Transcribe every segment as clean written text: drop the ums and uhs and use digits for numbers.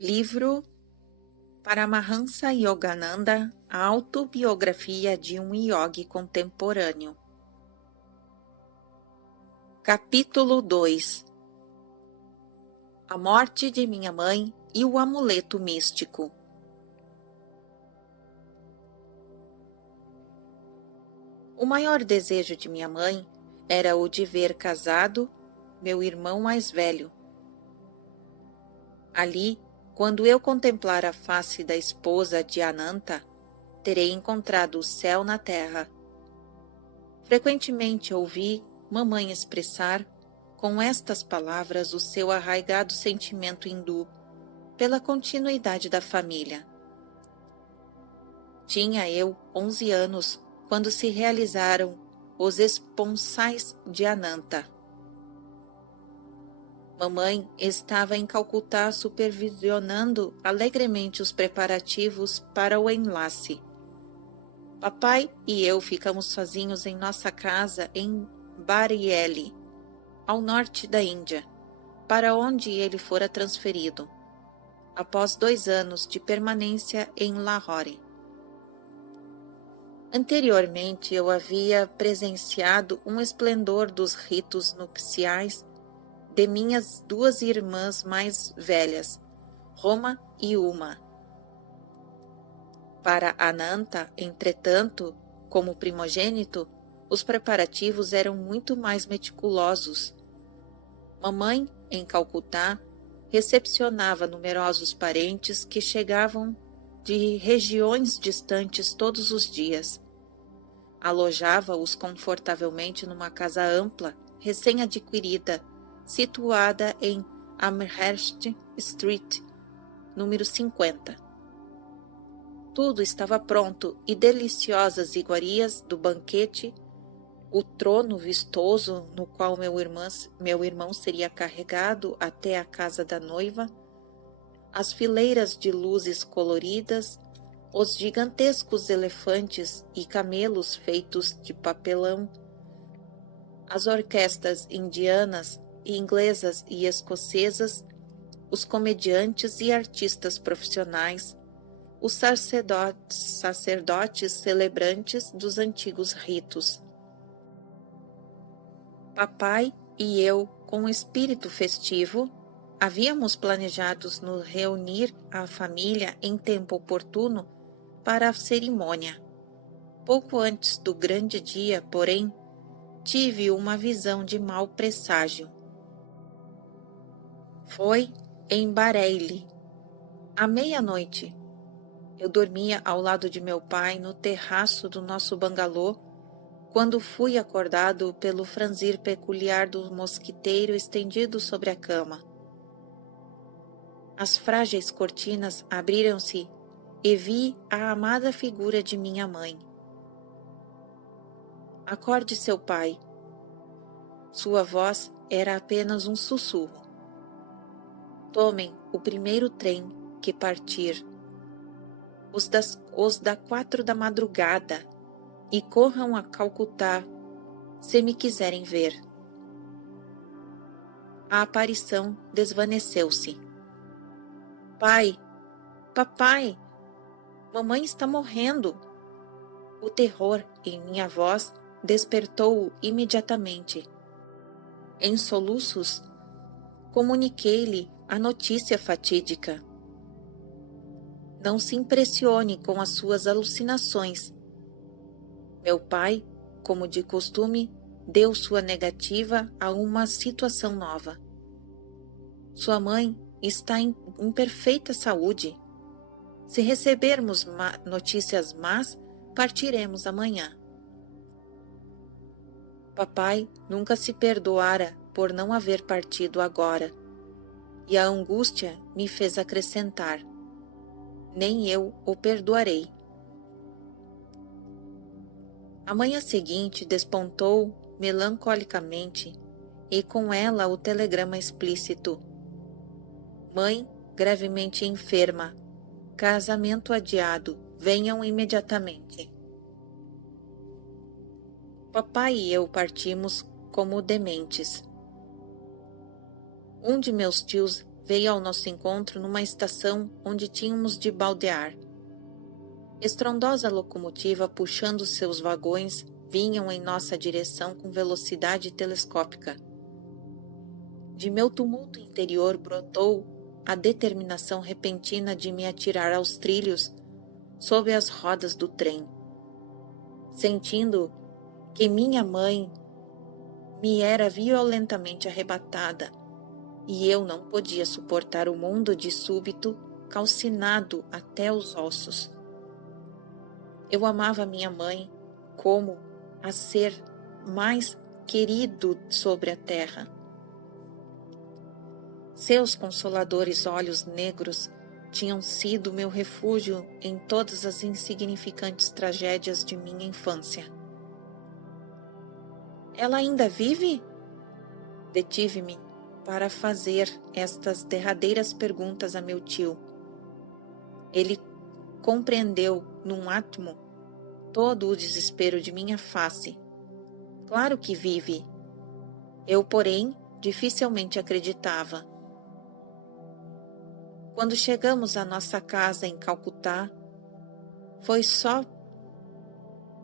Livro Paramahansa Yogananda, a autobiografia de um yogi contemporâneo. Capítulo 2. A morte de minha mãe e o amuleto místico. O maior desejo de minha mãe era o de ver casado meu irmão mais velho. Ali, quando eu contemplar a face da esposa de Ananta, terei encontrado o céu na terra. Frequentemente ouvi mamãe expressar com estas palavras o seu arraigado sentimento hindu pela continuidade da família. Tinha eu 11 anos quando se realizaram os esponsais de Ananta. Mamãe estava em Calcutá supervisionando alegremente os preparativos para o enlace. Papai e eu ficamos sozinhos em nossa casa em Bareilly, ao norte da Índia, para onde ele fora transferido, após 2 anos de permanência em Lahore. Anteriormente eu havia presenciado um esplendor dos ritos nupciais de minhas 2 irmãs mais velhas, Roma e Uma. Para Ananta, entretanto, como primogênito, os preparativos eram muito mais meticulosos. Mamãe, em Calcutá, recepcionava numerosos parentes que chegavam de regiões distantes todos os dias. Alojava-os confortavelmente numa casa ampla, recém-adquirida, situada em Amherst Street, número 50. Tudo estava pronto e deliciosas iguarias do banquete, o trono vistoso no qual meu irmão seria carregado até a casa da noiva, as fileiras de luzes coloridas, os gigantescos elefantes e camelos feitos de papelão, as orquestras indianas, inglesas e escocesas, os comediantes e artistas profissionais, os sacerdotes celebrantes dos antigos ritos. Papai e eu, com espírito festivo, havíamos planejado nos reunir a família em tempo oportuno para a cerimônia. Pouco antes do grande dia, porém, tive uma visão de mau presságio. Foi em Bareilly, à meia-noite. Eu dormia ao lado de meu pai no terraço do nosso bangalô, quando fui acordado pelo franzir peculiar do mosquiteiro estendido sobre a cama. As frágeis cortinas abriram-se e vi a amada figura de minha mãe. Acorde, seu pai. Sua voz era apenas um sussurro. Tomem o primeiro trem que partir, os da 4 da madrugada, e corram a Calcutá, se me quiserem ver. A aparição desvaneceu-se. Pai, papai, mamãe está morrendo. O terror em minha voz despertou-o imediatamente. Em soluços, comuniquei-lhe a notícia fatídica. Não se impressione com as suas alucinações. Meu pai, como de costume, deu sua negativa a uma situação nova. Sua mãe está em perfeita saúde. Se recebermos notícias más, partiremos amanhã. Papai nunca se perdoara por não haver partido agora, e a angústia me fez acrescentar: nem eu o perdoarei. A manhã seguinte despontou melancolicamente, e com ela o telegrama explícito: mãe gravemente enferma, casamento adiado, venham imediatamente. Papai e eu partimos como dementes. Um de meus tios veio ao nosso encontro numa estação onde tínhamos de baldear. Estrondosa locomotiva puxando seus vagões vinham em nossa direção com velocidade telescópica. De meu tumulto interior brotou a determinação repentina de me atirar aos trilhos sob as rodas do trem, sentindo que minha mãe me era violentamente arrebatada e eu não podia suportar o mundo de súbito calcinado até os ossos. Eu amava minha mãe como a ser mais querido sobre a terra. Seus consoladores olhos negros tinham sido meu refúgio em todas as insignificantes tragédias de minha infância. Ela ainda vive? Detive-me para fazer estas derradeiras perguntas a meu tio. Ele compreendeu num átomo todo o desespero de minha face. Claro que vive. Eu, porém, dificilmente acreditava. Quando chegamos à nossa casa em Calcutá, foi só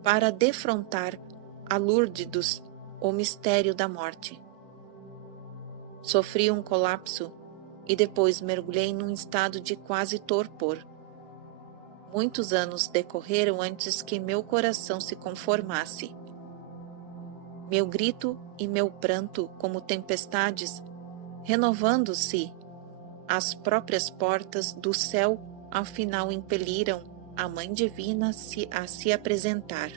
para defrontar a Lourdes o mistério da morte. Sofri um colapso e depois mergulhei num estado de quase torpor. Muitos anos decorreram antes que meu coração se conformasse. Meu grito e meu pranto, como tempestades, renovando-se, as próprias portas do céu afinal impeliram a Mãe Divina a se apresentar.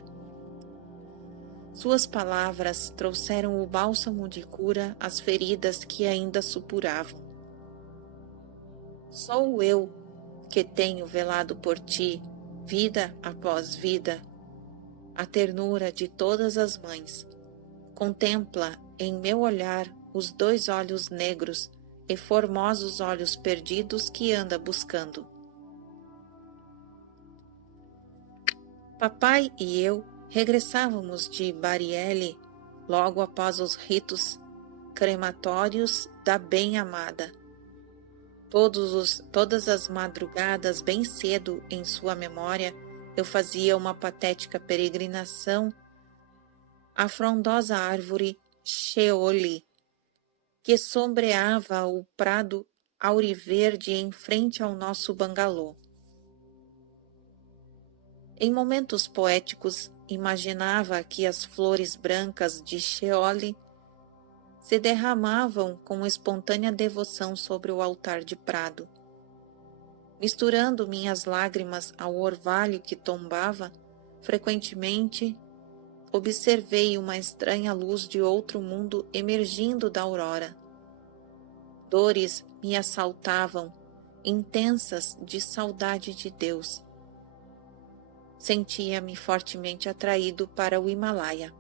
Suas palavras trouxeram o bálsamo de cura às feridas que ainda supuravam. Sou eu que tenho velado por ti, vida após vida. A ternura de todas as mães. Contempla em meu olhar os 2 olhos negros e formosos olhos perdidos que anda buscando. Papai e eu regressávamos de Bariele logo após os ritos crematórios da bem-amada. Todas as madrugadas, bem cedo em sua memória, eu fazia uma patética peregrinação à frondosa árvore Sheoli, que sombreava o prado auriverde em frente ao nosso bangalô. Em momentos poéticos, imaginava que as flores brancas de Sheoli se derramavam com espontânea devoção sobre o altar de prado. Misturando minhas lágrimas ao orvalho que tombava, frequentemente observei uma estranha luz de outro mundo emergindo da aurora. Dores me assaltavam, intensas de saudade de Deus. Sentia-me fortemente atraído para o Himalaia.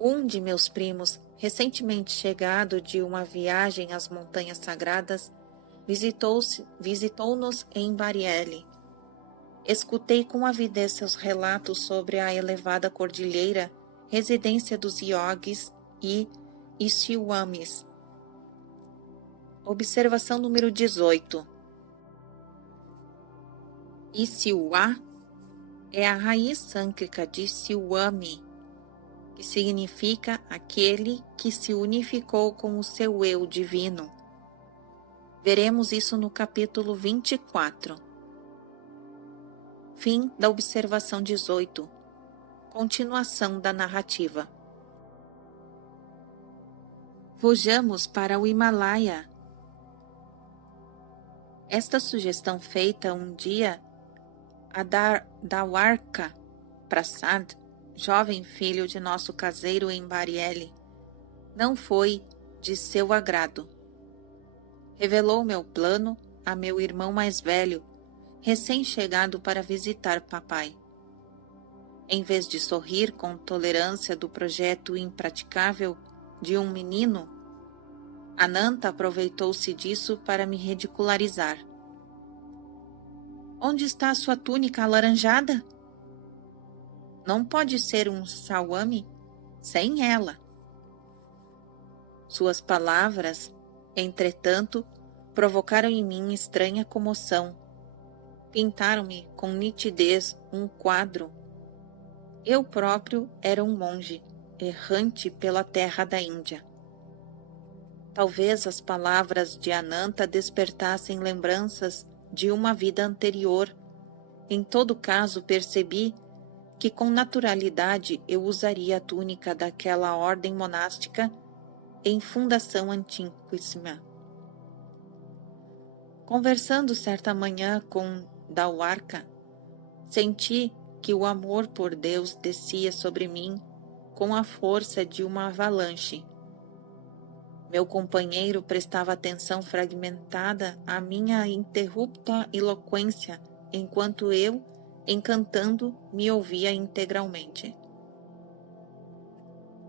Um de meus primos, recentemente chegado de uma viagem às Montanhas Sagradas, visitou-nos em Bariele. Escutei com avidez seus relatos sobre a elevada cordilheira, residência dos iogues e Ishiwamis. Observação número 18. Ishiwa é a raiz sânscrita de Siwami, que significa aquele que se unificou com o seu eu divino. Veremos isso no capítulo 24. Fim da observação 18. Continuação da narrativa. Fujamos para o Himalaia. Esta sugestão feita um dia a Dawarka Prasad, jovem filho de nosso caseiro em Bariele, não foi de seu agrado. Revelou meu plano a meu irmão mais velho, recém-chegado para visitar papai. Em vez de sorrir com tolerância do projeto impraticável de um menino, Ananta aproveitou-se disso para me ridicularizar. Onde está a sua túnica alaranjada? Não pode ser um Swami sem ela. Suas palavras, entretanto, provocaram em mim estranha comoção. Pintaram-me com nitidez um quadro. Eu próprio era um monge, errante pela terra da Índia. Talvez as palavras de Ananta despertassem lembranças de uma vida anterior. Em todo caso, percebi que com naturalidade eu usaria a túnica daquela ordem monástica em fundação antiquíssima. Conversando certa manhã com Dawarka, senti que o amor por Deus descia sobre mim com a força de uma avalanche. Meu companheiro prestava atenção fragmentada à minha interrupta eloquência, enquanto eu, encantando, me ouvia integralmente.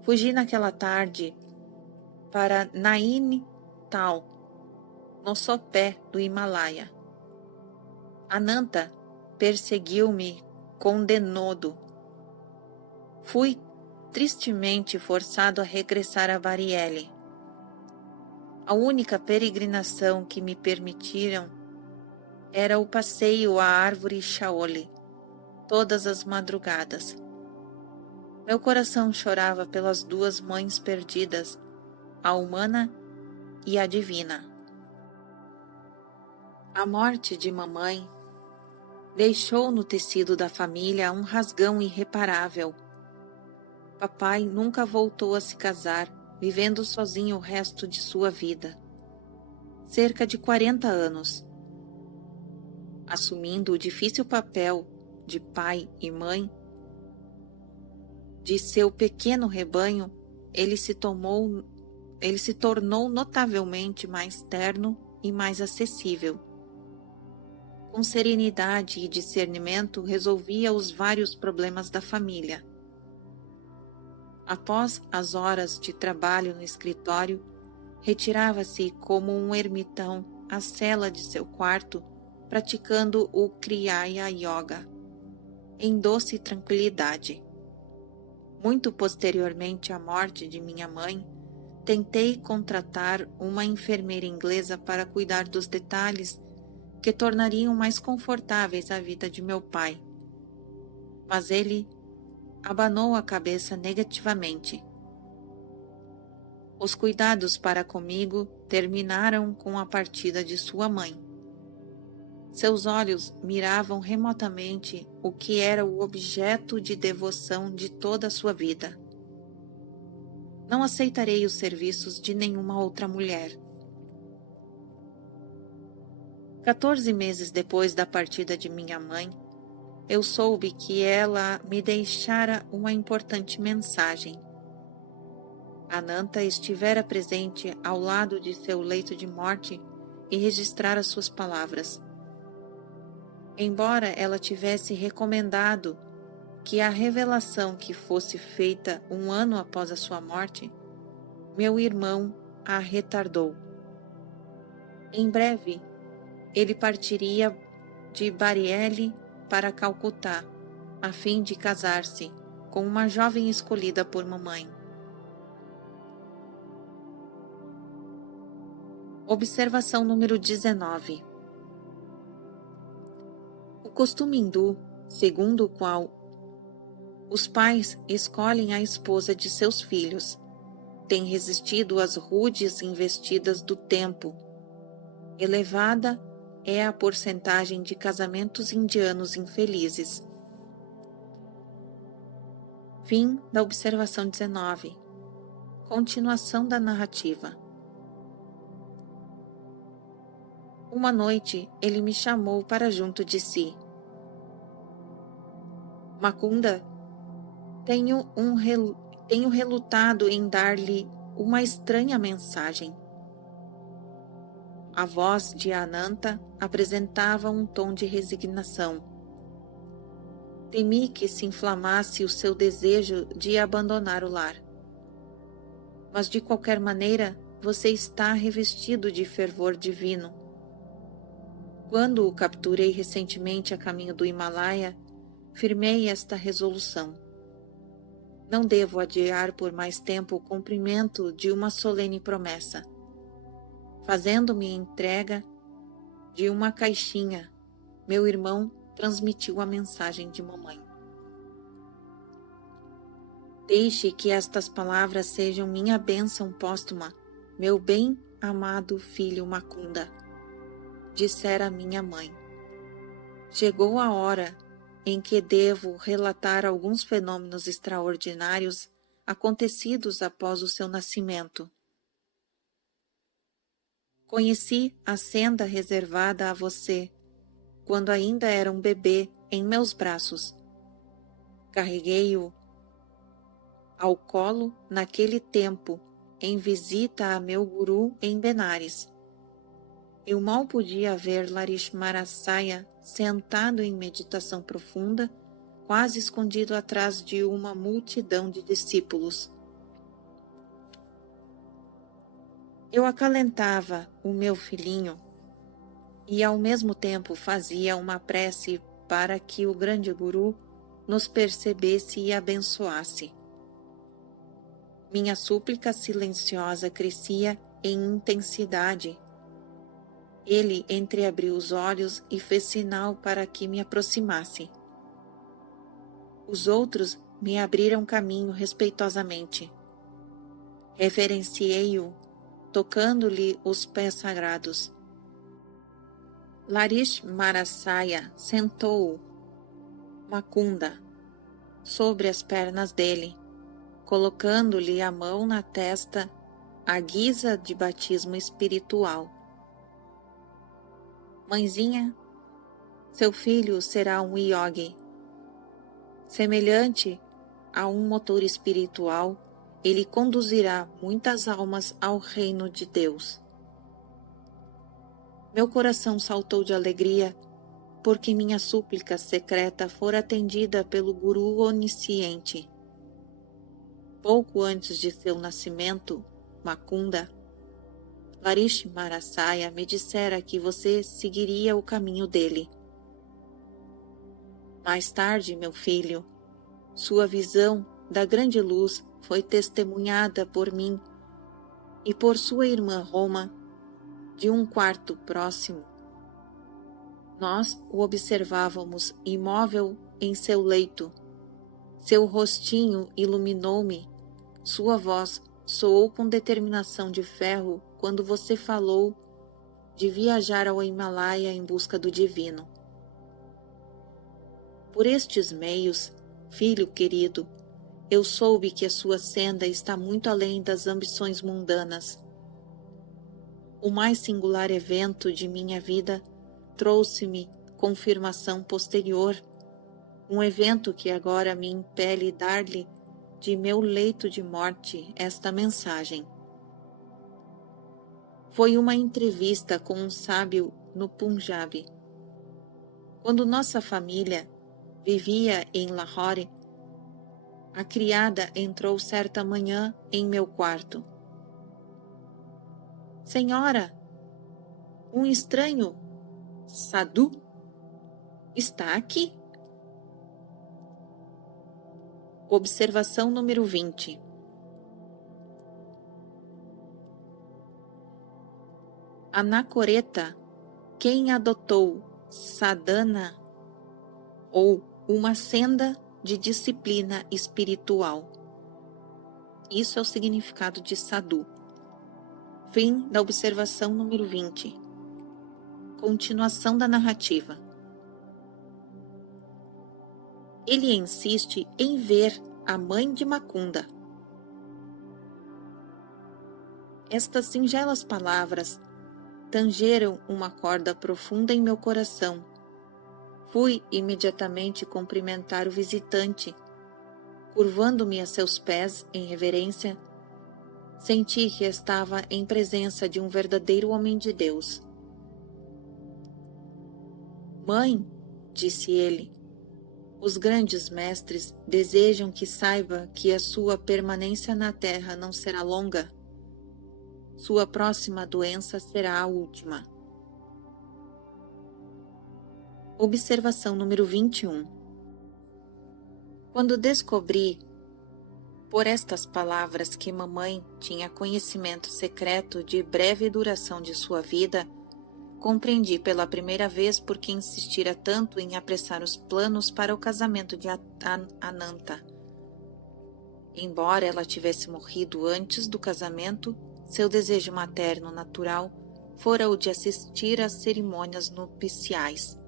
Fugi naquela tarde para Nainital, no sopé do Himalaia. Ananta perseguiu-me condenado. Fui tristemente forçado a regressar a Varielle. A única peregrinação que me permitiram era o passeio à árvore Shaoli, todas as madrugadas. Meu coração chorava pelas duas mães perdidas, a humana e a divina. A morte de mamãe deixou no tecido da família um rasgão irreparável. Papai nunca voltou a se casar, vivendo sozinho o resto de sua vida. Cerca de 40 anos. Assumindo o difícil papel de pai e mãe de seu pequeno rebanho, ele se tornou notavelmente mais terno e mais acessível. Com serenidade e discernimento, resolvia os vários problemas da família. Após as horas de trabalho no escritório, retirava-se como um ermitão à cela de seu quarto, praticando o Kriya Yoga, em doce tranquilidade. Muito posteriormente à morte de minha mãe, tentei contratar uma enfermeira inglesa para cuidar dos detalhes que tornariam mais confortáveis a vida de meu pai. Mas ele abanou a cabeça negativamente. Os cuidados para comigo terminaram com a partida de sua mãe. Seus olhos miravam remotamente o que era o objeto de devoção de toda a sua vida. Não aceitarei os serviços de nenhuma outra mulher. 14 meses depois da partida de minha mãe, eu soube que ela me deixara uma importante mensagem. Ananta estivera presente ao lado de seu leito de morte e registrara suas palavras. Embora ela tivesse recomendado que a revelação que fosse feita um ano após a sua morte, meu irmão a retardou. Em breve, ele partiria de Bareilly para Calcutá, a fim de casar-se com uma jovem escolhida por mamãe. Observação número 19. O costume hindu, segundo o qual os pais escolhem a esposa de seus filhos, tem resistido às rudes investidas do tempo. Elevada é a porcentagem de casamentos indianos infelizes. Fim da observação 19. Continuação da narrativa. Uma noite, ele me chamou para junto de si. Macunda, tenho relutado em dar-lhe uma estranha mensagem. A voz de Ananta apresentava um tom de resignação. Temi que se inflamasse o seu desejo de abandonar o lar. Mas de qualquer maneira, você está revestido de fervor divino. Quando o capturei recentemente a caminho do Himalaia, firmei esta resolução. Não devo adiar por mais tempo o cumprimento de uma solene promessa. Fazendo-me entrega de uma caixinha, meu irmão transmitiu a mensagem de mamãe. Deixe que estas palavras sejam minha bênção póstuma, meu bem-amado filho Macunda, dissera minha mãe. Chegou a hora em que devo relatar alguns fenômenos extraordinários acontecidos após o seu nascimento. Conheci a senda reservada a você, quando ainda era um bebê em meus braços. Carreguei-o ao colo naquele tempo, em visita a meu guru em Benares. Eu mal podia ver Lakshmanasaya sentado em meditação profunda, quase escondido atrás de uma multidão de discípulos. Eu acalentava o meu filhinho e ao mesmo tempo fazia uma prece para que o grande guru nos percebesse e abençoasse. Minha súplica silenciosa crescia em intensidade. Ele entreabriu os olhos e fez sinal para que me aproximasse. Os outros me abriram caminho respeitosamente. Reverenciei-o, tocando-lhe os pés sagrados. Lakshmanasaya sentou Macunda sobre as pernas dele, colocando-lhe a mão na testa à guisa de batismo espiritual. Mãezinha, seu filho será um yogi. Semelhante a um motor espiritual, ele conduzirá muitas almas ao reino de Deus. Meu coração saltou de alegria, porque minha súplica secreta fora atendida pelo Guru onisciente. Pouco antes de seu nascimento, Macunda, Lakshmanasaya me dissera que você seguiria o caminho dele. Mais tarde, meu filho, sua visão da grande luz foi testemunhada por mim e por sua irmã Roma, de um quarto próximo. Nós o observávamos imóvel em seu leito. Seu rostinho iluminou-me, sua voz soou com determinação de ferro quando você falou de viajar ao Himalaia em busca do divino. Por estes meios, filho querido, eu soube que a sua senda está muito além das ambições mundanas. O mais singular evento de minha vida trouxe-me confirmação posterior, um evento que agora me impele dar-lhe de meu leito de morte esta mensagem. Foi uma entrevista com um sábio no Punjab. Quando nossa família vivia em Lahore, a criada entrou certa manhã em meu quarto. Senhora, um estranho sadhu está aqui. Observação número 20. Anacoreta, quem adotou sadhana ou uma senda de disciplina espiritual. Isso é o significado de sadhu. Fim da observação número 20. Continuação da narrativa. Ele insiste em ver a mãe de Macunda. Estas singelas palavras tangeram uma corda profunda em meu coração. Fui imediatamente cumprimentar o visitante. Curvando-me a seus pés em reverência, senti que estava em presença de um verdadeiro homem de Deus. Mãe, disse ele, os grandes mestres desejam que saiba que a sua permanência na terra não será longa. Sua próxima doença será a última. Observação número 21. Quando descobri Por estas palavras que mamãe tinha conhecimento secreto de breve duração de sua vida, compreendi pela primeira vez por que insistira tanto em apressar os planos para o casamento de Ananta. Embora ela tivesse morrido antes do casamento, seu desejo materno natural fora o de assistir às cerimônias nupciais.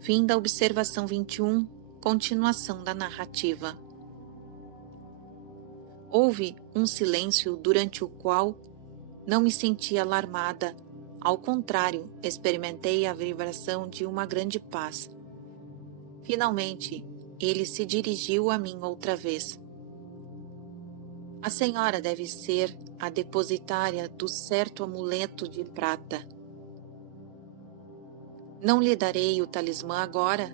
Fim da observação 21, continuação da narrativa. Houve um silêncio durante o qual não me senti alarmada, ao contrário, experimentei a vibração de uma grande paz. Finalmente, ele se dirigiu a mim outra vez. A senhora deve ser a depositária do certo amuleto de prata. Não lhe darei o talismã agora,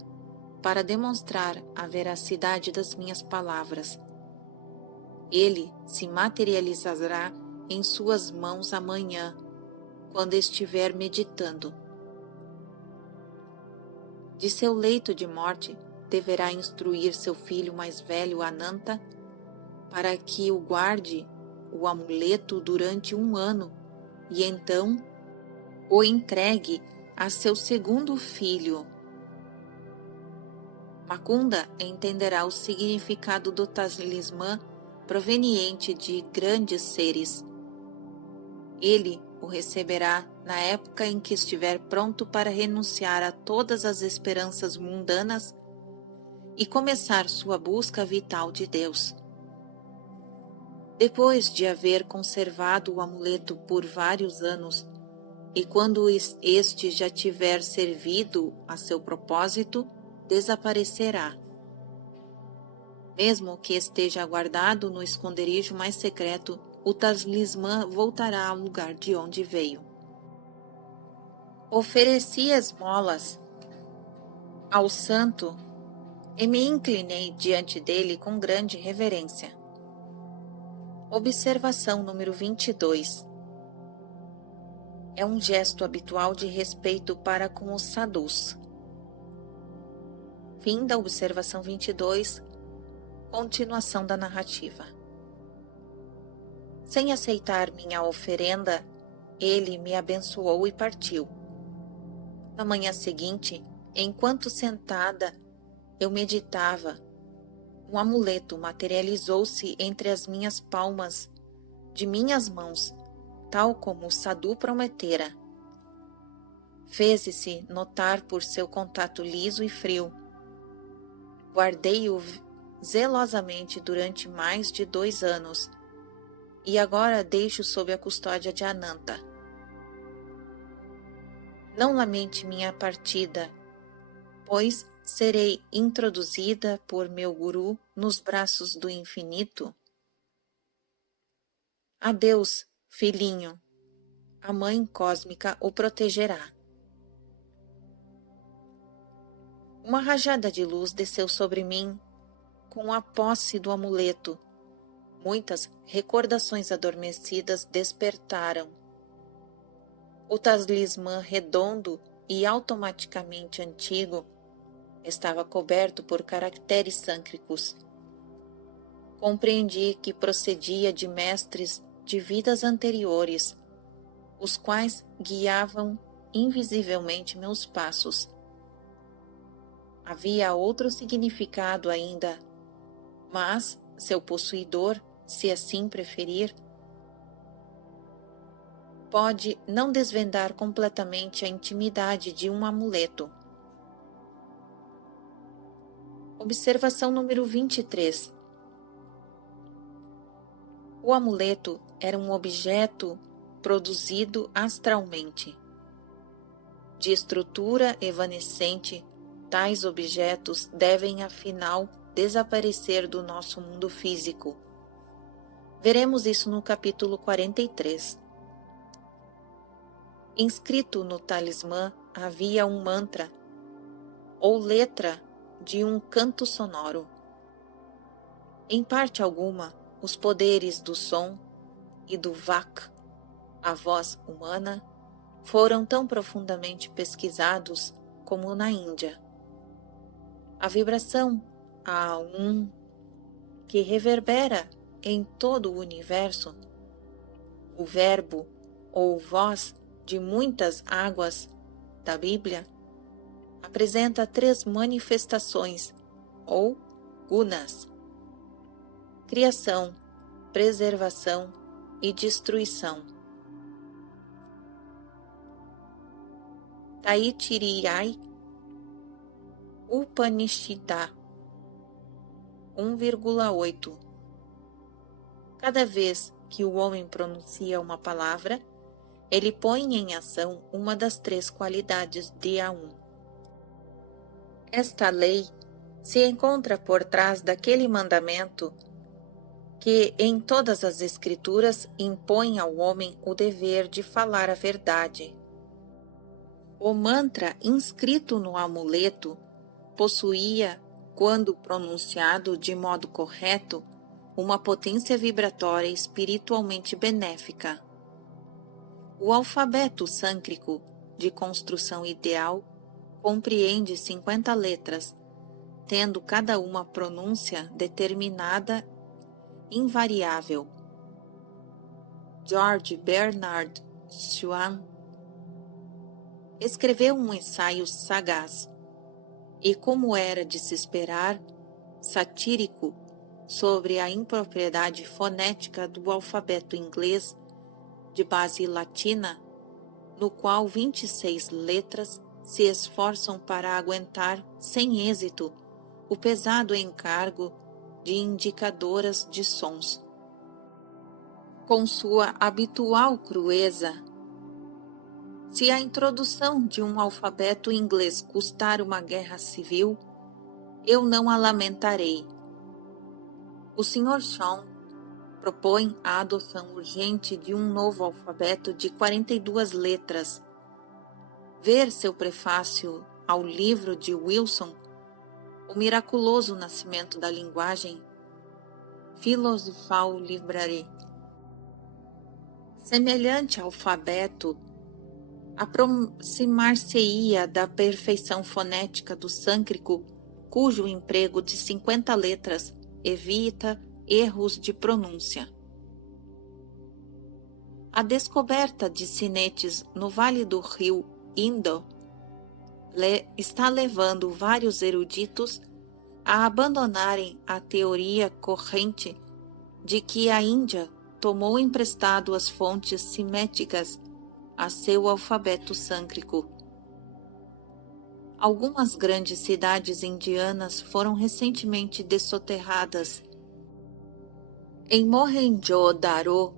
para demonstrar a veracidade das minhas palavras. Ele se materializará em suas mãos amanhã, quando estiver meditando. De seu leito de morte, deverá instruir seu filho mais velho, Ananta, para que o guarde o amuleto durante 1 ano e então o entregue a seu segundo filho. Macunda entenderá o significado do talismã proveniente de grandes seres. Ele o receberá na época em que estiver pronto para renunciar a todas as esperanças mundanas e começar sua busca vital de Deus. Depois de haver conservado o amuleto por vários anos, e quando este já tiver servido a seu propósito, desaparecerá. Mesmo que esteja guardado no esconderijo mais secreto, o talismã voltará ao lugar de onde veio. Ofereci esmolas ao santo e me inclinei diante dele com grande reverência. Observação número 22. É um gesto habitual de respeito para com os sadhus. Fim da observação 22, continuação da narrativa. Sem aceitar minha oferenda, ele me abençoou e partiu. Na manhã seguinte, enquanto sentada, eu meditava. Um amuleto materializou-se entre as minhas palmas de minhas mãos, tal como o sadhu prometera. Fez-se notar por seu contato liso e frio. Guardei-o zelosamente durante mais de 2 anos, e agora deixo sob a custódia de Ananta. Não lamente minha partida, pois serei introduzida por meu guru nos braços do infinito. Adeus, filhinho. A mãe cósmica o protegerá. Uma rajada de luz desceu sobre mim com a posse do amuleto. Muitas recordações adormecidas despertaram. O talismã redondo e automaticamente antigo estava coberto por caracteres sânscritos. Compreendi que procedia de mestres de vidas anteriores, os quais guiavam invisivelmente meus passos. Havia outro significado ainda, mas seu possuidor, se assim preferir, pode não desvendar completamente a intimidade de um amuleto. Observação número 23. O amuleto era um objeto produzido astralmente. De estrutura evanescente, tais objetos devem, afinal, desaparecer do nosso mundo físico. Veremos isso no capítulo 43. Inscrito no talismã havia um mantra, ou letra de um canto sonoro. Em parte alguma, os poderes do som e do vak, a voz humana, foram tão profundamente pesquisados como na Índia. A vibração A1 que reverbera em todo o universo. O Verbo, ou voz de muitas águas da Bíblia, apresenta 3 manifestações, ou gunas: criação, preservação e destruição. Taittiriya Upanishad 1,8. Cada vez que o homem pronuncia uma palavra, ele põe em ação uma das 3 qualidades de Aum. Esta lei se encontra por trás daquele mandamento que em todas as Escrituras impõe ao homem o dever de falar a verdade. O mantra inscrito no amuleto possuía, quando pronunciado de modo correto, uma potência vibratória espiritualmente benéfica. O alfabeto sâncrico, de construção ideal, compreende 50 letras, tendo cada uma pronúncia determinada, invariável. George Bernard Shaw escreveu um ensaio sagaz e, como era de se esperar, satírico sobre a impropriedade fonética do alfabeto inglês de base latina, no qual 26 letras se esforçam para aguentar sem êxito o pesado encargo de indicadoras de sons. Com sua habitual crueza, se a introdução de um alfabeto inglês custar uma guerra civil, eu não a lamentarei. O Sr. Shaw propõe a adoção urgente de um novo alfabeto de 42 letras. Ver seu prefácio ao livro de Wilson, O Miraculoso Nascimento da Linguagem, Philosophical Library. Semelhante alfabeto aproximar-se-ia da perfeição fonética do sâncrico, cujo emprego de 50 letras evita erros de pronúncia. A descoberta de sinetes no vale do rio Indo está levando vários eruditos a abandonarem a teoria corrente de que a Índia tomou emprestado as fontes siméticas a seu alfabeto sâncrico. Algumas grandes cidades indianas foram recentemente dessoterradas. Em Mohenjo-daro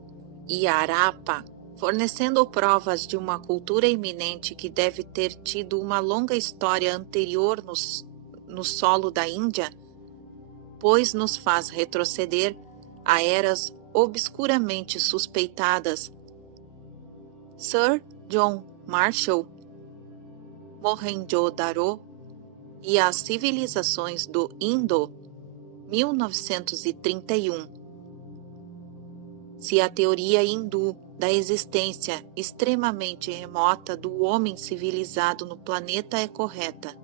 e Harappa, fornecendo provas de uma cultura eminente que deve ter tido uma longa história anterior no solo da Índia, pois nos faz retroceder a eras obscuramente suspeitadas. Sir John Marshall, Mohenjo-daro e as civilizações do Indo, 1931. Se a teoria hindu da existência extremamente remota do homem civilizado no planeta é correta,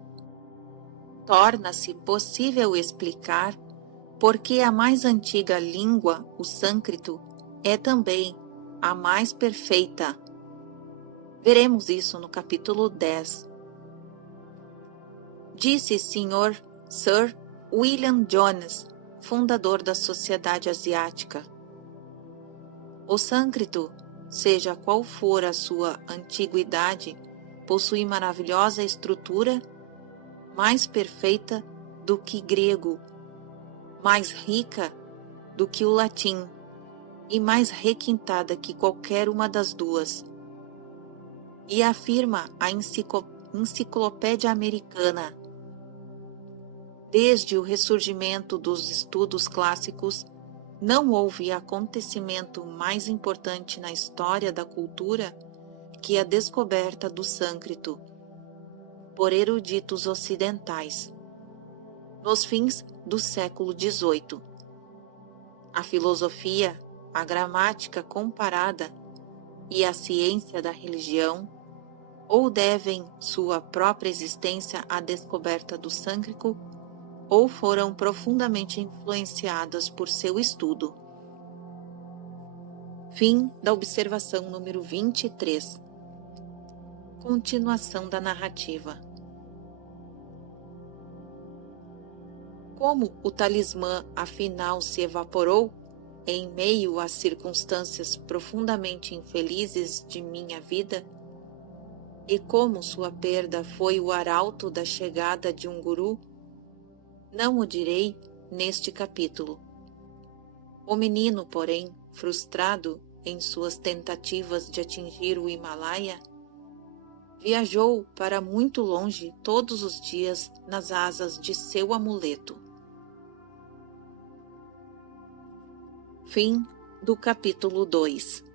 torna-se possível explicar por que a mais antiga língua, o sânscrito, é também a mais perfeita. Veremos isso no capítulo 10. Disse Sir William Jones, fundador da Sociedade Asiática: o sânscrito, seja qual for a sua antiguidade, possui maravilhosa estrutura, mais perfeita do que grego, mais rica do que o latim e mais requintada que qualquer uma das duas. E afirma a Enciclopédia Americana: desde o ressurgimento dos estudos clássicos, não houve acontecimento mais importante na história da cultura que a descoberta do sânscrito por eruditos ocidentais, nos fins do século XVIII. A filosofia, a gramática comparada e a ciência da religião ou devem sua própria existência à descoberta do sânscrito, ou foram profundamente influenciadas por seu estudo. Fim da observação número 23. Continuação da narrativa. Como o talismã afinal se evaporou, em meio às circunstâncias profundamente infelizes de minha vida, e como sua perda foi o arauto da chegada de um guru, não o direi neste capítulo. O menino, porém, frustrado em suas tentativas de atingir o Himalaia, viajou para muito longe todos os dias nas asas de seu amuleto. Fim do capítulo 2.